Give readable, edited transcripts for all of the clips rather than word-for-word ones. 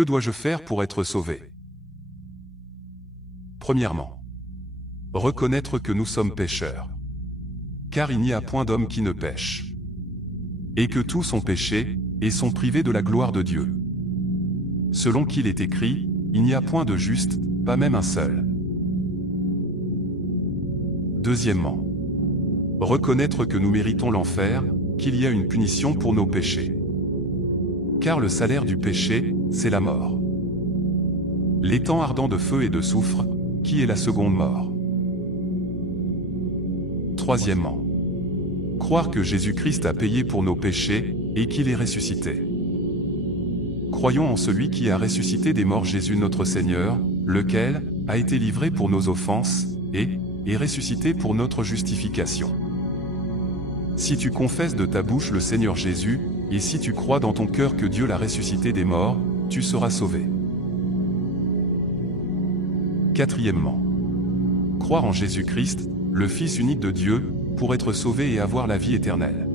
Que dois-je faire pour être sauvé? Premièrement, reconnaître que nous sommes pécheurs. Car il n'y a point d'homme qui ne pêche. Et que tous ont péché, et sont privés de la gloire de Dieu. Selon qu'il est écrit, il n'y a point de juste, pas même un seul. Deuxièmement, reconnaître que nous méritons l'enfer, qu'il y a une punition pour nos péchés. Car le salaire du péché, c'est la mort. L'étang ardent de feu et de soufre, qui est la seconde mort. Troisièmement, croire que Jésus-Christ a payé pour nos péchés, et qu'il est ressuscité. Croyons en celui qui a ressuscité des morts Jésus notre Seigneur, lequel a été livré pour nos offenses, et est ressuscité pour notre justification. Si tu confesses de ta bouche le Seigneur Jésus, et si tu crois dans ton cœur que Dieu l'a ressuscité des morts, tu seras sauvé. Quatrièmement, croire en Jésus-Christ, le Fils unique de Dieu, pour être sauvé et avoir la vie éternelle.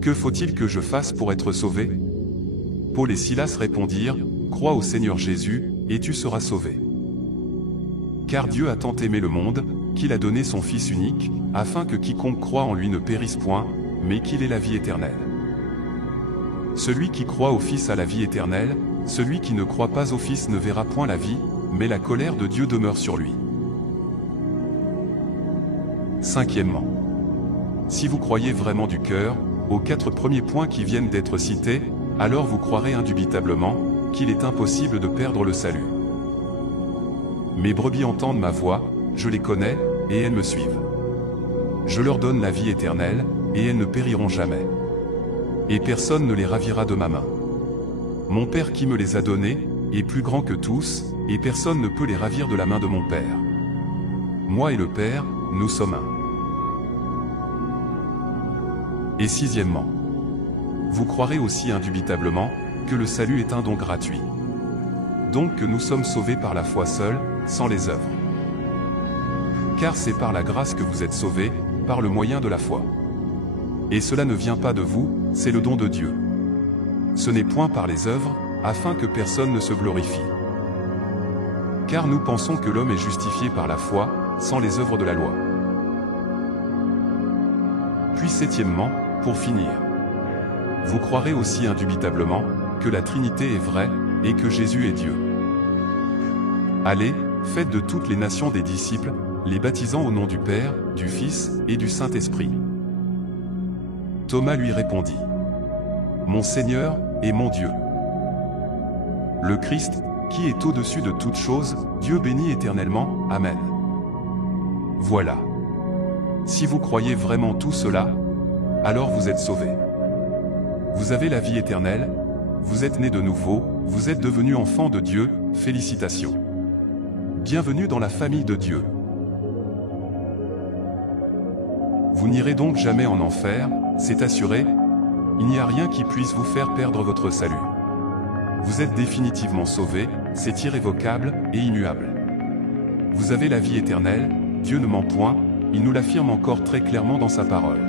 Que faut-il que je fasse pour être sauvé? Paul et Silas répondirent, crois au Seigneur Jésus, et tu seras sauvé. Car Dieu a tant aimé le monde, qu'il a donné son Fils unique, afin que quiconque croit en lui ne périsse point, mais qu'il ait la vie éternelle. Celui qui croit au Fils a la vie éternelle, celui qui ne croit pas au Fils ne verra point la vie, mais la colère de Dieu demeure sur lui. Cinquièmement, si vous croyez vraiment du cœur, aux 4 premiers points qui viennent d'être cités, alors vous croirez indubitablement qu'il est impossible de perdre le salut. Mes brebis entendent ma voix, je les connais, et elles me suivent. Je leur donne la vie éternelle, et elles ne périront jamais. Et personne ne les ravira de ma main. Mon Père qui me les a donnés est plus grand que tous, et personne ne peut les ravir de la main de mon Père. Moi et le Père, nous sommes un. Et sixièmement, vous croirez aussi indubitablement que le salut est un don gratuit. Donc que nous sommes sauvés par la foi seule, sans les œuvres. Car c'est par la grâce que vous êtes sauvés, par le moyen de la foi. Et cela ne vient pas de vous, c'est le don de Dieu. Ce n'est point par les œuvres, afin que personne ne se glorifie. Car nous pensons que l'homme est justifié par la foi, sans les œuvres de la loi. Puis septièmement, pour finir, vous croirez aussi indubitablement que la Trinité est vraie, et que Jésus est Dieu. Allez, faites de toutes les nations des disciples, les baptisant au nom du Père, du Fils et du Saint-Esprit. Thomas lui répondit, mon Seigneur et mon Dieu. Le Christ, qui est au-dessus de toutes choses, Dieu béni éternellement, Amen. Voilà. Si vous croyez vraiment tout cela, alors vous êtes sauvés. Vous avez la vie éternelle, vous êtes nés de nouveau, vous êtes devenus enfants de Dieu, félicitations. Bienvenue dans la famille de Dieu. Vous n'irez donc jamais en enfer, c'est assuré, il n'y a rien qui puisse vous faire perdre votre salut. Vous êtes définitivement sauvés, c'est irrévocable et immuable. Vous avez la vie éternelle, Dieu ne ment point, il nous l'affirme encore très clairement dans sa parole.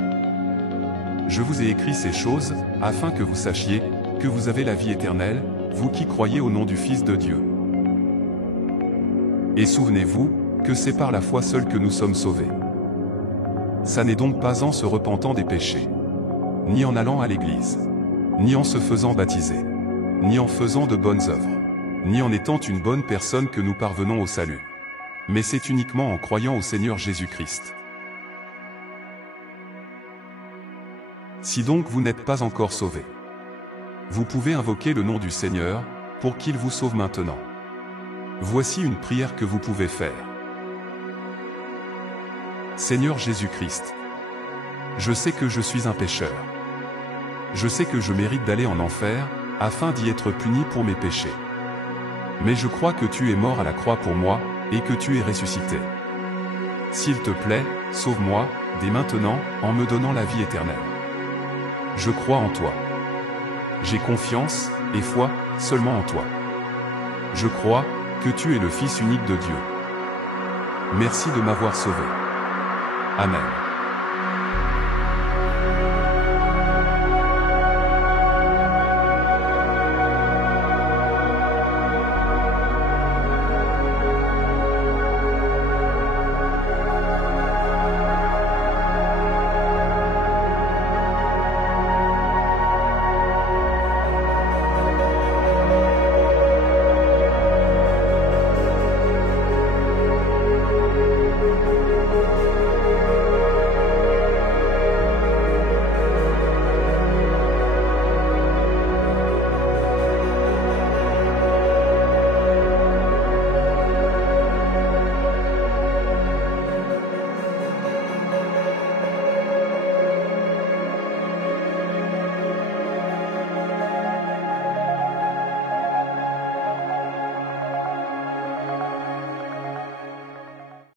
Je vous ai écrit ces choses, afin que vous sachiez que vous avez la vie éternelle, vous qui croyez au nom du Fils de Dieu. Et souvenez-vous, que c'est par la foi seule que nous sommes sauvés. Ça n'est donc pas en se repentant des péchés, ni en allant à l'église, ni en se faisant baptiser, ni en faisant de bonnes œuvres, ni en étant une bonne personne que nous parvenons au salut. Mais c'est uniquement en croyant au Seigneur Jésus-Christ. Si donc vous n'êtes pas encore sauvés, vous pouvez invoquer le nom du Seigneur, pour qu'il vous sauve maintenant. Voici une prière que vous pouvez faire. Seigneur Jésus-Christ, je sais que je suis un pécheur. Je sais que je mérite d'aller en enfer, afin d'y être puni pour mes péchés. Mais je crois que tu es mort à la croix pour moi, et que tu es ressuscité. S'il te plaît, sauve-moi, dès maintenant, en me donnant la vie éternelle. Je crois en toi. J'ai confiance et foi seulement en toi. Je crois que tu es le Fils unique de Dieu. Merci de m'avoir sauvé. Amen.